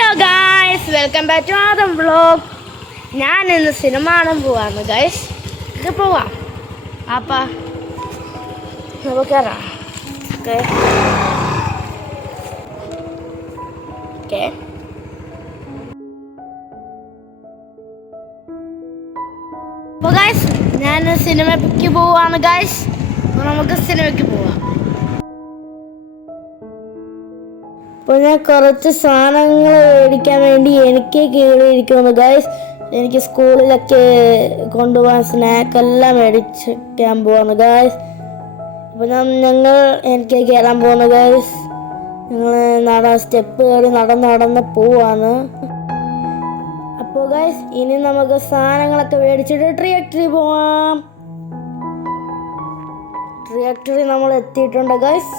Hello guys, welcome back to Adam vlog. ഞാൻ ഇന്ന് cinema കാണാൻ പോവാണ് ഗായ്സ്. ഇത് പോവാം ആപ്പാ, നമുക്ക് കയറാം. ഓക്കെ ഓക്കെ അപ്പോൾ ഗായ്സ്, ഞാൻ സിനിമയ്ക്ക് പോവാണ് ഗായ്സ്. അപ്പോൾ നമുക്ക് സിനിമയ്ക്ക് പോവാം. അപ്പോൾ ഞാൻ കുറച്ച് സാധനങ്ങൾ മേടിക്കാൻ വേണ്ടി എനിക്ക് കയറിയിരിക്കുന്നു ഗൈസ്. എനിക്ക് സ്കൂളിലൊക്കെ കൊണ്ടുപോകാൻ സ്നാക്കെല്ലാം മേടിച്ചിരിക്കാൻ പോകുന്നു ഗൈസ്. അപ്പോൾ എനിക്ക് കയറാൻ പോകുന്നു ഗൈസ്. ഞങ്ങൾ സ്റ്റെപ്പ് കയറി നടന്ന് പോവാണ്. അപ്പോൾ ഗൈസ്, ഇനി നമുക്ക് സാധനങ്ങളൊക്കെ മേടിച്ചിട്ട് ട്രിയാക്ടറി പോവാം. ട്രിയാക്ടറി നമ്മൾ എത്തിയിട്ടുണ്ട് ഗൈസ്.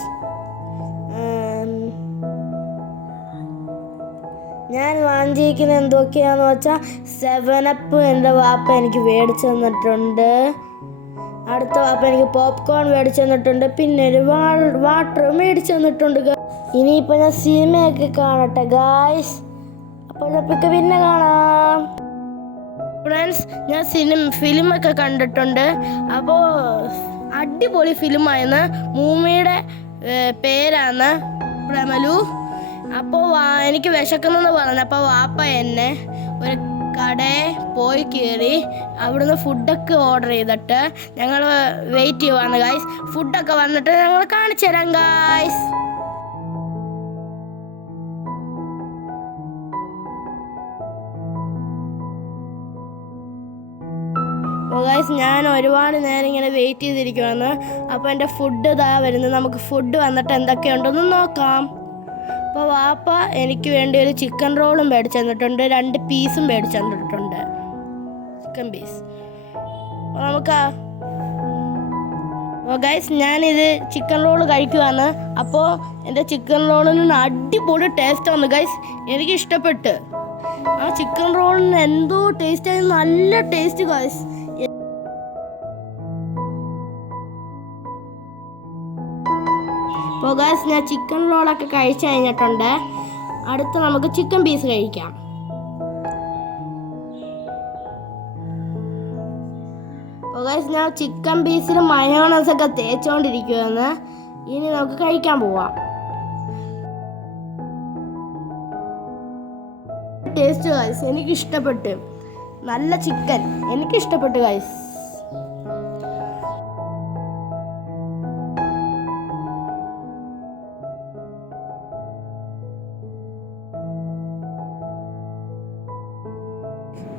ഞാൻ വാങ്ങിയിരിക്കുന്നത് എന്തൊക്കെയാണെന്ന് വെച്ചാൽ 7up എൻ്റെ വാപ്പ എനിക്ക് മേടിച്ചു തന്നിട്ടുണ്ട്. അടുത്ത വാപ്പ എനിക്ക് പോപ്കോൺ മേടിച്ചു തന്നിട്ടുണ്ട്. പിന്നെ ഒരു വാട്ടർ മേടിച്ചു തന്നിട്ടുണ്ട്. ഇനിയിപ്പോൾ ഞാൻ സിനിമയൊക്കെ കാണട്ടെ ഗായ്സ്. അപ്പോൾ നമുക്ക് പിന്നെ കാണാം ഫ്രണ്ട്സ്. ഞാൻ ഫിലിമൊക്കെ കണ്ടിട്ടുണ്ട്. അപ്പോൾ അടിപൊളി ഫിലിമായിരുന്നു. മൂവിയുടെ പേരാണ് പ്രമലു. അപ്പോൾ എനിക്ക് വിശക്കുന്നെന്ന് പറഞ്ഞപ്പോൾ വാപ്പ എന്നെ ഒരു കടയിൽ പോയി കയറി അവിടുന്ന് ഫുഡൊക്കെ ഓർഡർ ചെയ്തിട്ട് ഞങ്ങൾ വെയിറ്റ് ചെയ്യുവാണ് ഗായ്സ്. ഫുഡൊക്കെ വന്നിട്ട് ഞങ്ങൾ കാണിച്ചു തരാം ഗായ്സ്. അപ്പോൾ ഗായ്സ്, ഞാൻ ഒരുപാട് നേരം ഇങ്ങനെ വെയിറ്റ് ചെയ്തിരിക്കുവാണ്. അപ്പോൾ എൻ്റെ ഫുഡ് ഇതാ വരുന്നത്. നമുക്ക് ഫുഡ് വന്നിട്ട് എന്തൊക്കെയുണ്ടെന്ന് നോക്കാം. അപ്പോൾ വാപ്പ എനിക്ക് വേണ്ടി ഒരു ചിക്കൻ റോളും മേടിച്ചു തന്നിട്ടുണ്ട്. 2 പീസും മേടിച്ചു തന്നിട്ടുണ്ട്, ചിക്കൻ പീസ്. അപ്പോൾ നമുക്ക് ഗൈസ്, ഞാനിത് ചിക്കൻ റോള് കഴിക്കുവാണ്. അപ്പോൾ എൻ്റെ ചിക്കൻ റോളിന് അടിപൊളി ടേസ്റ്റാണ് ഗൈസ്. എനിക്ക് ഇഷ്ടപ്പെട്ട്. ആ ചിക്കൻ റോളിന് എന്തോ ടേസ്റ്റായി, നല്ല ടേസ്റ്റ് ഗൈസ്. അപ്പോൾ ഗൈസ്, ഞാൻ ചിക്കൻ റോളൊക്കെ കഴിച്ചു കഴിഞ്ഞിട്ടുണ്ട്. അടുത്ത് നമുക്ക് ചിക്കൻ പീസ് കഴിക്കാം. അപ്പോൾ ഗൈസ്, ഞാൻ ചിക്കൻ പീസിൽ മയോണൈസൊക്കെ തേച്ചുകൊണ്ടിരിക്കുകയാണ്. ഇനി നമുക്ക് കഴിക്കാൻ പോവാം. ടേസ്റ്റ് ഗൈസ്, എനിക്കിഷ്ടപ്പെട്ടു. നല്ല ചിക്കൻ എനിക്കിഷ്ടപ്പെട്ടു ഗൈസ്.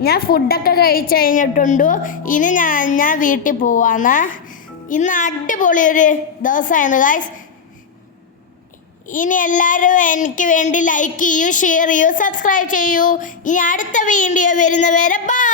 ഞാൻ ഫുഡൊക്കെ കഴിച്ചു കഴിഞ്ഞിട്ടുണ്ട്. ഇനി ഞാൻ വീട്ടിൽ പോവാണ്. ഇന്ന് അടിപൊളി ഒരു ദിവസമായിരുന്നു ഗായ്സ്. ഇനി എല്ലാവരും എനിക്ക് വേണ്ടി ലൈക്ക് ചെയ്യൂ, ഷെയർ ചെയ്യൂ, സബ്സ്ക്രൈബ് ചെയ്യൂ. ഇനി അടുത്ത വീഡിയോ വരുന്നവരെ ബൈ.